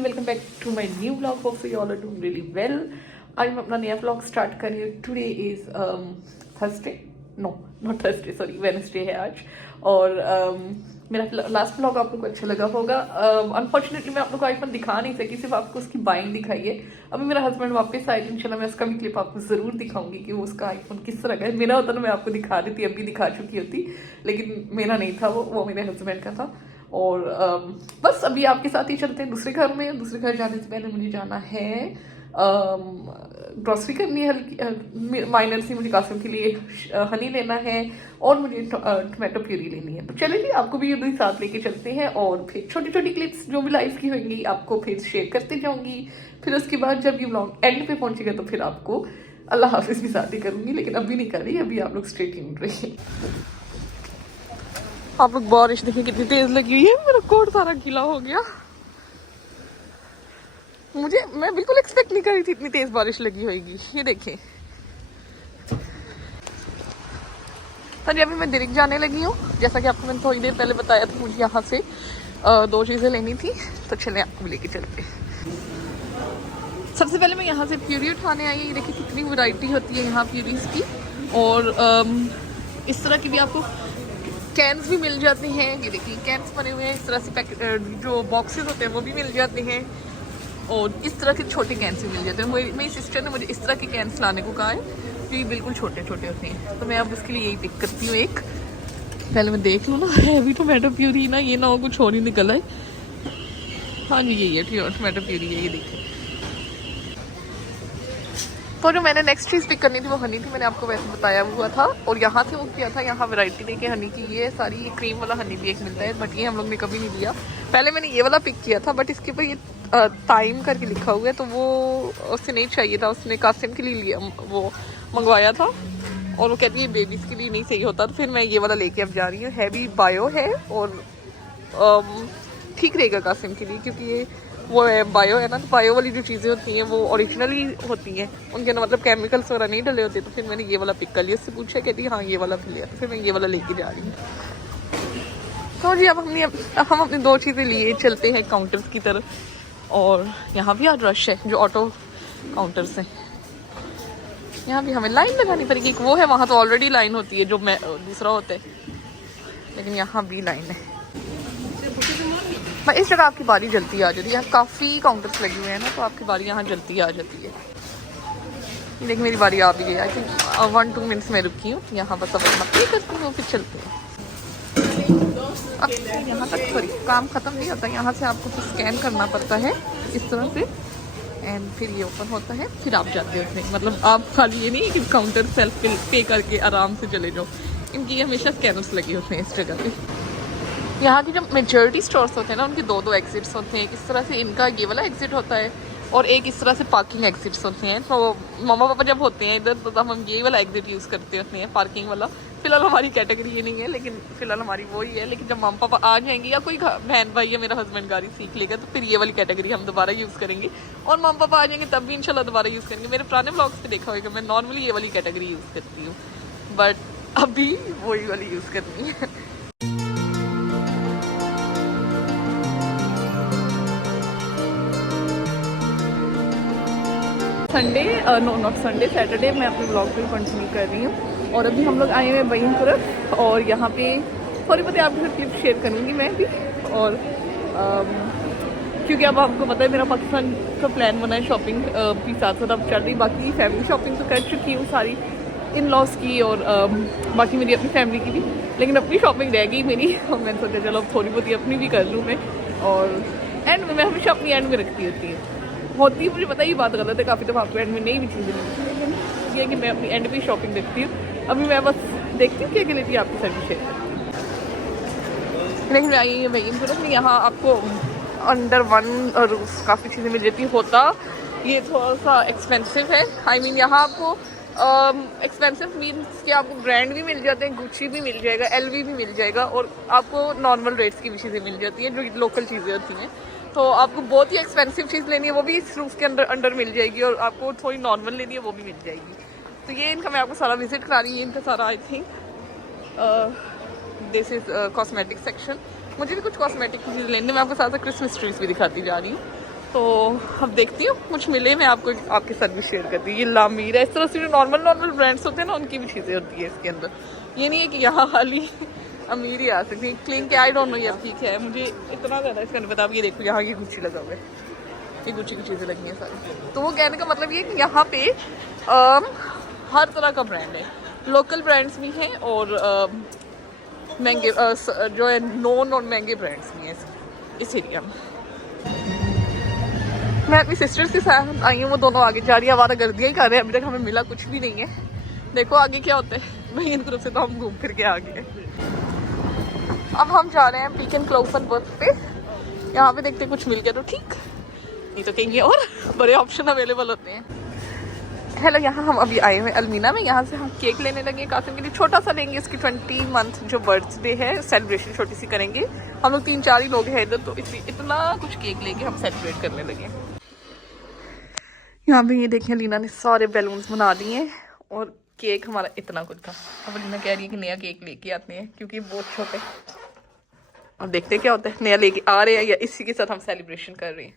Welcome back to my new vlog. Hopefully you all are doing really well. आज मैं अपना नया vlog start कर रही हूँ। Today is Thursday, no not Thursday, sorry Wednesday है आज। और मेरा लास्ट व्लॉग आप लोग को अच्छा लगा होगा। अनफॉर्चुनेटली मैं आप लोग को आईफोन दिखा नहीं सकी, सिर्फ आपको उसकी बाइंग दिखाई है। अभी मेरा हस्बैंड वापस आए, इंशाल्लाह मैं उसका भी क्लिप आपको जरूर दिखाऊंगी कि वो उसका आईफोन किस तरह का है। मेरा होता ना मैं आपको दिखा देती, अभी दिखा चुकी होती, लेकिन मेरा नहीं था, वो मेरे हस्बैंड का था। और बस अभी आपके साथ ही चलते हैं दूसरे घर में। दूसरे घर जाने से पहले मुझे जाना है, ग्रॉसरी करनी है हल्की माइनर सी। मुझे कासिम के लिए हनी लेना है और मुझे टोमेटो प्यूरी लेनी है। तो चलिए आपको भी ये साथ लेके चलते हैं और फिर छोटी छोटी क्लिप्स जो भी लाइफ की होंगी आपको फिर शेयर करते जाऊंगी। फिर उसके बाद जब ये व्लॉग एंड पे पहुंचेगा तो फिर आपको अल्लाह हाफिज भी साथ ही करूंगी, लेकिन अभी नहीं कर रही। अभी आप लोग स्ट्रेट ट्यून्ड रहिए। आप लोग बारिश देखिए कितनी तेज लगी हुई है, मेरा कोट सारा गीला हो गया। मैं बिल्कुल एक्सपेक्ट नहीं कर रही थी इतनी तेज बारिश लगी होगी। ये देखें। हाँ जी, अभी मैं दिरिक जाने लगी हूँ। जैसा कि आपको मैंने थोड़ी देर पहले बताया था, मुझे यहाँ से 2 चीज़ें लेनी थी, तो चले आपको लेके चलते। सबसे पहले मैं यहाँ से प्यूरी उठाने आई। ये देखिए कितनी वैरायटी होती है यहाँ प्यूरीज की। और इस तरह की भी आपको कैंस भी मिल जाते हैं। ये देखिए कैंस बने हुए हैं इस तरह से, जो बॉक्सेस होते हैं वो भी मिल जाते हैं। और इस तरह के छोटे कैंस भी मिल जाते हैं। मेरी सिस्टर ने मुझे इस तरह के कैंस लाने को कहा है, जो ये बिल्कुल छोटे छोटे होते हैं। तो मैं अब उसके लिए यही पिक करती हूँ एक। पहले मैं देख लूँ ना, हैवी टोमेटो प्यूरी ना, ये ना हो कुछ और ही निकल आए। हाँ जी, यही है टोमेटो प्यूरी है, ये देखिए। तो जो मैंने नेक्स्ट चीज़ पिक करनी थी वो हनी थी, मैंने आपको वैसे बताया हुआ था। और यहाँ से वो किया था, यहाँ वैरायटी देखिए हनी की, ये सारी क्रीम वाला हनी भी एक मिलता है, बट ये हम लोग ने कभी नहीं लिया। पहले मैंने ये वाला पिक किया था, बट इसके ऊपर ये टाइम करके लिखा हुआ है, तो वो उससे नहीं चाहिए था। उसने कासिम के लिए लिया, वो मंगवाया था, और वो कहती है बेबीज़ के लिए नहीं सही होता। तो फिर मैं ये वाला लेके अब जा रही हूँ। हैवी बायो है और ठीक रहेगा कासिम के लिए, क्योंकि ये वो है बायो है ना। तो बायो वाली जो चीज़ें होती हैं वो ओरिजिनली होती हैं, उनके अंदर मतलब केमिकल्स वगैरह नहीं डले होते। तो फिर मैंने ये वाला पिक कर लिया। उससे पूछा, कहती हाँ ये वाला भी लिया। तो फिर मैं ये वाला लेके जा रही हूँ। तो जी अब हम अपनी 2 चीज़ें लिए चलते हैं काउंटर्स की तरफ। और यहाँ भी आज रश है, जो ऑटो काउंटर्स हैं यहाँ भी हमें लाइन लगानी पड़ेगी। एक वो है, वहाँ तो ऑलरेडी लाइन होती है, जो मैं दूसरा होता है, लेकिन यहाँ भी लाइन है। इस जगह आपकी बारी जल्दी आ जाती है। यहाँ काफ़ी काउंटर्स लगे हुए हैं ना, तो आपकी बारी यहाँ जल्दी आ जाती है। देखिए मेरी बारी आ भी गई। आई थिंक 1-2 मिनट्स में रुकी हूँ यहाँ, बस अब अपना पे करती हूँ, फिर चलते हैं। अब यहाँ तक सॉरी काम ख़त्म नहीं होता, यहाँ से आपको फिर स्कैन करना पड़ता है इस तरह से, एंड फिर ये ओपन होता है, फिर आप जाते हो उसमें। मतलब आप खाली ये नहीं कि काउंटर सेल्फ पे करके आराम से चले जाओ, इनकी हमेशा स्कैनर्स लगे होते हैं इस जगह पे। यहाँ की जो मेजॉरिटी स्टोर्स होते हैं ना, उनके 2-2 एग्जिट्स होते हैं। इस तरह से इनका ये वाला एग्जिट होता है, और एक इस तरह से पार्किंग एग्जिट्स होते हैं। तो मम्मा पापा जब होते हैं इधर, तो हम ये वाला एग्जिट यूज़ करते होते हैं, पार्किंग वाला। फिलहाल हमारी कैटेगरी ये नहीं है, लेकिन फिलहाल हमारी वही है। लेकिन जब मम्मा पापा आ जाएंगे, या कोई बहन भाई या मेरा हस्बैंड गाड़ी सीख लेगा, तो फिर ये वाली कैटेगरी हम दोबारा यूज़ करेंगे। और मम्मा पापा आ जाएंगे तब भी इंशाल्लाह दोबारा यूज़ करेंगे। मेरे पुराने ब्लॉग्स पे देखा होगा, मैं नॉर्मली ये वाली कैटेगरी यूज़ करती हूँ, बट अभी वही वाली यूज़ करनी है। Sunday no not Sunday, Saturday मैं अपने ब्लॉग पे कंटिन्यू कर रही हूँ। और अभी हम लोग आए हुए हैं बहीन तरफ, और यहाँ पे थोड़ी बहुत आपके साथ क्लिप शेयर करूँगी मैं भी। और क्योंकि अब आपको पता है मेरा पाकिस्तान का प्लान बना है, शॉपिंग भी साथ साथ अब चल रही। बाकी फैमिली शॉपिंग तो कर चुकी हूँ सारी, इन लॉस की और बाकी मेरी अपनी फैमिली की भी, लेकिन अपनी शॉपिंग रह गई मेरी। और मैंने सोचा चलो अब थोड़ी बहुत अपनी भी कर लूँ मैं। और एंड में मैं हमेशा अपनी एंड में रखती होती, मुझे पता ही बात गलत है, काफ़ी दफ़ा आपको एंड में नहीं भी चीज़ें मिलती, लेकिन ये है कि मैं अपनी एंड पे शॉपिंग देखती हूँ। अभी मैं बस देखती हूँ क्या क्या लेती है आपकी सर्विस शेयर करती। लेकिन आई मैं इन यहाँ आपको अंडर 1 रूफ काफ़ी चीज़ें मिल जाती होता। ये थोड़ा सा एक्सपेंसिव है। आई मीन यहाँ आपको एक्सपेंसिव मीन्स कि आपको ब्रांड भी मिल जाते हैं, गुच्ची भी मिल जाएगा, LV भी मिल जाएगा, और आपको नॉर्मल रेट्स की भी चीज़ें मिल जाती हैं, जो लोकल चीज़ें होती हैं। तो आपको बहुत ही एक्सपेंसिव चीज़ लेनी है, वो भी इस रूफ के अंडर मिल जाएगी, और आपको थोड़ी नॉर्मल लेनी है, वो भी मिल जाएगी। तो ये इनका मैं आपको सारा विजिट करा रही हूँ। इनका सारा I think this is cosmetic section. मुझे भी कुछ कॉस्मेटिक की चीज़ लेनी है, मैं आपको साथ साथ क्रिसमस ट्रीज भी दिखाती जा रही हूँ। तो अब देखती हूँ कुछ मिले, मैं आपको आपके साथ भी शेयर करती हूँ। ये लामीर है, इस तरह से जो नॉर्मल ब्रांड्स होते हैं ना उनकी भी चीज़ें होती है इसके अंदर। ये नहीं है कि यहाँ खाली अमीर ही आ सकती है। क्लीन के आई डोंट नो ये अब ठीक है, मुझे इतना ज़्यादा इसका नहीं पता। अब ये देखो यहाँ ये गुच्ची लगा हुआ है, ये गुच्ची की चीज़ें लगी हैं सारी। तो वो कहने का मतलब ये कि यहाँ पे हर तरह का ब्रांड है, लोकल ब्रांड्स भी हैं और महंगे जो है नॉन और महंगे ब्रांड्स भी हैं इस एरिया में। मैं अपनी सिस्टर्स के साथ आई हूँ, वो दोनों आगे जा रही है, आवारा गर्दियाँ ही कर रहे हैं। अभी तक हमें मिला कुछ भी नहीं है, देखो आगे क्या होता है। भाई इन ग्रुप से तो हम घूम फिर के आ गए। अब हम जा रहे हैं पीक एंड क्लोफन वर्क पे, यहाँ पे देखते कुछ मिल गया तो ठीक, नहीं तो कहीं और बड़े ऑप्शन अवेलेबल होते हैं। हेलो, यहाँ हम अभी आए हुए अल्मीना में, यहाँ से हम केक लेने लगे कासिम के लिए। छोटा सा लेंगे, इसकी 20 मंथ जो बर्थडे है सेलिब्रेशन छोटी सी करेंगे। हम लोग 3-4 ही लोग हैं इधर, तो इसलिए इतना कुछ केक लेके हम सेलिब्रेट करने लगे। यहाँ पे ये देखें लीना ने सारे बैलून्स बना दिए और केक हमारा इतना कुछ था। अब लीना कह रही है कि नया केक लेके आते हैं क्योंकि बहुत छोटे। अब देखते क्या होता है, नया लेके आ रहे हैं या इसी के साथ हम सेलिब्रेशन कर रहे हैं।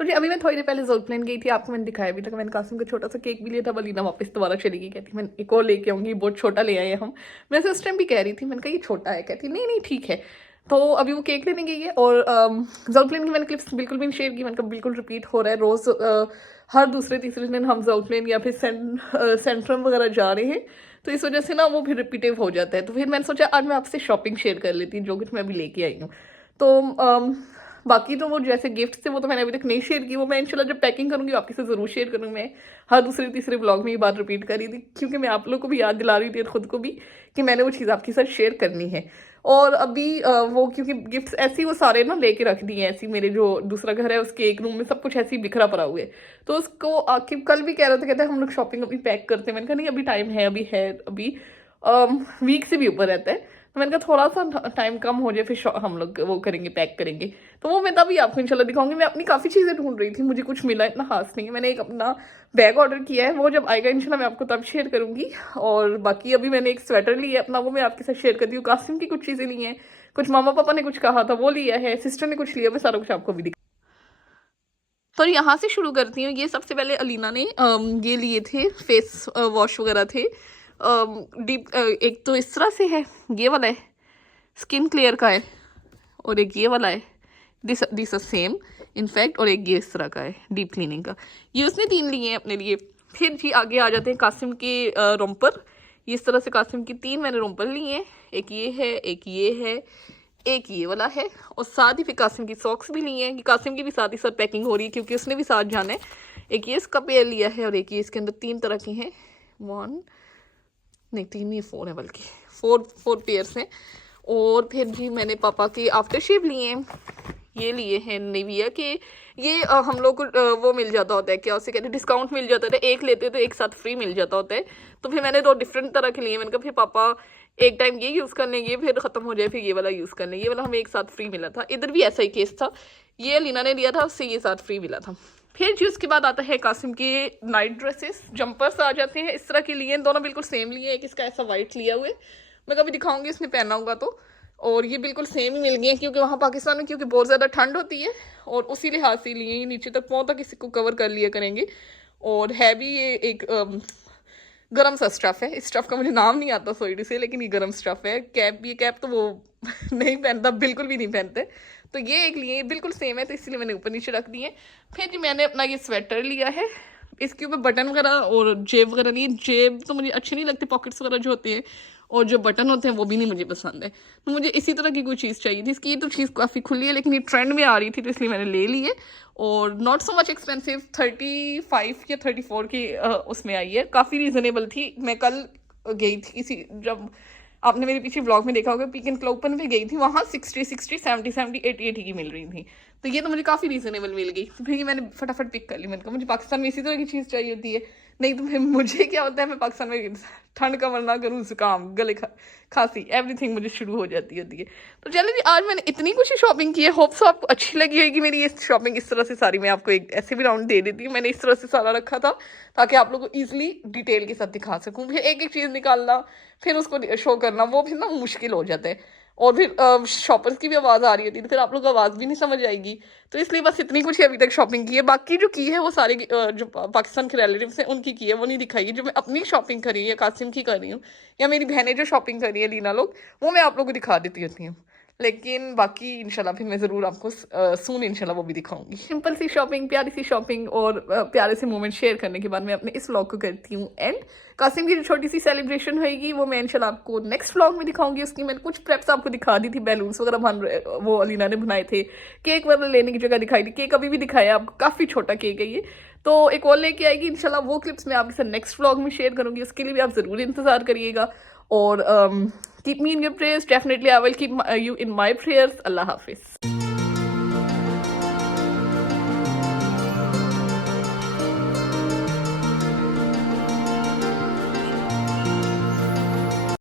तो जी अभी मैं थोड़ी देर पहले ज़ोलप्लेन गई थी, आपको मैंने दिखाया भी था। मैंने कासिम का छोटा सा केक भी लिया था, लीना वापस दोबारा चली गई, कहती मैं एक और लेके आऊँगी, बहुत छोटा ले आए हम। मैं से उस टाइम भी कह रही थी, मैंने कहा ये छोटा है, कहती नहीं नहीं ठीक है। तो अभी वो केक लेने गई है और ज़ोलप्लेन की मैंने क्लिप्स बिल्कुल भी नहीं शेयर की, मैंने कहा बिल्कुल रिपीट हो रहा है। रोज़ हर दूसरे तीसरे दिन हम ज़ोलप्लेन या फिर सेंट्रम वगैरह जा रहे हैं, तो इस वजह से ना वो फिर रिपीटिव हो जाता है। तो फिर मैंने सोचा आज मैं आपसे शॉपिंग शेयर कर लेती हूँ, जो कुछ मैं अभी लेके आई हूँ। तो बाकी तो वो जैसे गिफ्ट थे वो तो मैंने अभी तक नहीं शेयर की, वो मैं इंशाल्लाह जब पैकिंग करूँगी आपके साथ ज़रूर शेयर करूँगी। मैं हर दूसरे तीसरे ब्लॉग में ये बात रिपीट कर रही थी क्योंकि मैं आप लोग को भी याद दिला रही थी और ख़ुद को भी कि मैंने वो चीज़ आपके साथ शेयर करनी है। और अभी वो क्योंकि गिफ्ट्स ऐसी वो सारे ना लेके रख दिए हैं, ऐसी मेरे जो दूसरा घर है उसके एक रूम में सब कुछ ऐसे ही बिखरा पड़ा हुआ है। तो उसको आकिब कल भी कह रहे थे, कहते हैं हम लोग शॉपिंग अभी पैक करते हैं। मैंने कहा नहीं अभी टाइम है, अभी वीक से भी ऊपर रहता है। तो मैंने कहा थोड़ा सा टाइम कम हो जाए फिर हम लोग वो करेंगे, पैक करेंगे। तो वो मैं तभी आपको इंशाल्लाह दिखाऊंगी। मैं अपनी काफ़ी चीज़ें ढूंढ रही थी, मुझे कुछ मिला इतना खास नहीं है। मैंने एक अपना बैग ऑर्डर किया है, वो जब आएगा इंशाल्लाह मैं आपको तब शेयर करूंगी। और बाकी अभी मैंने एक स्वेटर लिया है अपना, वो मैं आपके साथ शेयर करती हूँ। कासिम की कुछ चीज़ें ली हैं, कुछ मामा पापा ने कुछ कहा था वो लिया है, सिस्टर ने कुछ लिया, मैं सारा कुछ आपको भी दिखा। तो यहाँ से शुरू करती हूँ। ये सबसे पहले अलीना ने ये लिए थे, फेस वॉश वगैरह थे डीप। एक तो इस तरह से है, ये वाला है स्किन क्लियर का है, और एक ये वाला है दिस सेम इनफैक्ट, और एक ये इस तरह का है डीप क्लीनिंग का। ये उसने 3 लिए हैं अपने लिए। फिर जी आगे आ जाते हैं कासिम के रोम्पर। इस तरह से कासिम की 3 मैंने रोम्पर लिए हैं, एक ये है, एक ये है, एक ये वाला है। और साथ ही फिर कासिम की सॉक्स भी लिए हैं, कि कासिम की भी साथ ही साथ पैकिंग हो रही है क्योंकि उसने भी साथ जाना है। एक ये इसका पेयर लिया है और एक ये इसके अंदर 3 तरह के हैं, 3 नहीं 4 है, बल्कि 4 पेयर्स हैं। और फिर भी मैंने पापा के आफ्टर शेव लिए हैं, ये लिए हैं निविया के। ये हम लोग को वो मिल जाता होता है, क्या उसे कहते हैं, डिस्काउंट मिल जाता है, एक लेते तो एक साथ फ्री मिल जाता होता है। तो फिर मैंने 2 डिफरेंट तरह के लिए। मैंने कहा फिर पापा एक टाइम ये यूज़ कर लेंगे, फिर ख़त्म हो जाए फिर ये वाला यूज़ कर लेंगे। ये वाला हमें एक साथ फ्री मिला था, इधर भी ऐसा ही केस था। ये लीना ने लिया था, उससे ये साथ फ्री मिला था। फिर जी उसके बाद आता है कासिम के नाइट ड्रेसेस, जंपर्स आ जाते हैं इस तरह के लिए, दोनों बिल्कुल सेम लिए। एक इसका ऐसा वाइट लिया हुआ है, मैं कभी दिखाऊंगी इसने पहना होगा तो। और ये बिल्कुल सेम ही मिल गए क्योंकि वहाँ पाकिस्तान में क्योंकि बहुत ज़्यादा ठंड होती है, और उसी लिहाज से लिए, नीचे तक पाँव तक किसी को कवर कर लिया करेंगे। और है भी ये एक गरम सा स्टफ़ है, इस स्टफ़ का मुझे नाम नहीं आता सोइडी से, लेकिन ये गरम स्टफ़ है। ये कैप तो वो नहीं पहनता, बिल्कुल भी नहीं पहनते। तो ये एक लिए बिल्कुल सेम है, तो इसलिए मैंने ऊपर नीचे रख दिए। फिर जी मैंने अपना ये स्वेटर लिया है, इसके ऊपर बटन वगैरह और जेब वगैरह नहीं। जेब तो मुझे अच्छी नहीं लगती, पॉकेट्स वगैरह जो होते हैं, और जो बटन होते हैं वो भी नहीं मुझे पसंद है। तो मुझे इसी तरह की कोई चीज़ चाहिए थी। इसकी तो चीज़ काफ़ी खुली है, लेकिन ये ट्रेंड में आ रही थी तो इसलिए मैंने ले ली है। और नॉट सो मच एक्सपेंसिव, 35 या 34 की उसमें आई है, काफ़ी रीज़नेबल थी। मैं कल गई थी किसी, जब आपने मेरे पीछे ब्लॉग में देखा होगा, पीक एंड क्लोपन पे गई थी, वहाँ 60, 70, 80 की मिल रही थी। तो ये तो मुझे काफ़ी रीज़नेबल मिल गई, तो फिर ये मैंने फटाफट पिक कर ली। मैंने कहा मुझे पाकिस्तान में इसी तरह की चीज़ चाहिए होती है, नहीं तो फिर मुझे क्या होता है, मैं पाकिस्तान में ठंड का वरना करूँ, जुकाम, गले खांसी, एवरीथिंग मुझे शुरू हो जाती होती है। तो चलिए जी, आज मैंने इतनी कुछ शॉपिंग की है, होप सो आपको अच्छी लगी होगी मेरी ये शॉपिंग। इस तरह से सारी मैं आपको एक ऐसे भी राउंड दे देती हूँ, मैंने इस तरह से सारा रखा था ताकि आप लोगों को ईजिली डिटेल के साथ दिखा सकूँ। फिर एक एक चीज़ निकालना, फिर उसको शो करना, वो फिर ना मुश्किल हो जाता है। और फिर शॉपर्स की भी आवाज़ आ रही होती है, तो फिर आप लोग को आवाज़ भी नहीं समझ आएगी। तो इसलिए बस इतनी कुछ ही अभी तक शॉपिंग की है। बाकी जो की है वो सारे जो पाकिस्तान के रिलेटिव्स हैं उनकी की है, वो नहीं दिखाई है। जो मैं अपनी शॉपिंग कर रही हूँ या कासिम की कर रही हूँ या मेरी बहनें जो शॉपिंग कर रही है लीना लोग, वो मैं आप लोगों को दिखा देती होती हूँ। लेकिन बाकी इंशाल्लाह फिर मैं ज़रूर आपको सून इंशाल्लाह वो भी दिखाऊंगी। सिंपल सी शॉपिंग, प्यारी सी शॉपिंग और प्यारे से मोमेंट शेयर करने के बाद मैं अपने इस व्लॉग को करती हूँ एंड। कासिम की जो छोटी सी सेलिब्रेशन होगी वो मैं इंशाल्लाह आपको नेक्स्ट व्लॉग में दिखाऊंगी। उसकी मैंने कुछ प्रेप्स आपको दिखा दी थी, बैलून्स वगैरह वो अलीना ने बनाए थे, केक वगैरह लेने की जगह दिखाई थी, केक अभी भी दिखाया आपको, काफ़ी छोटा केक है ये। तो एक और लेके आएगी इंशाल्लाह, वो क्लिप्स मैं आपके साथ नेक्स्ट व्लॉग में शेयर करूंगी, उसके लिए भी आप ज़रूर इंतज़ार करिएगा। और keep me in your prayers. Definitely I will keep you in my prayers. Allah Hafiz.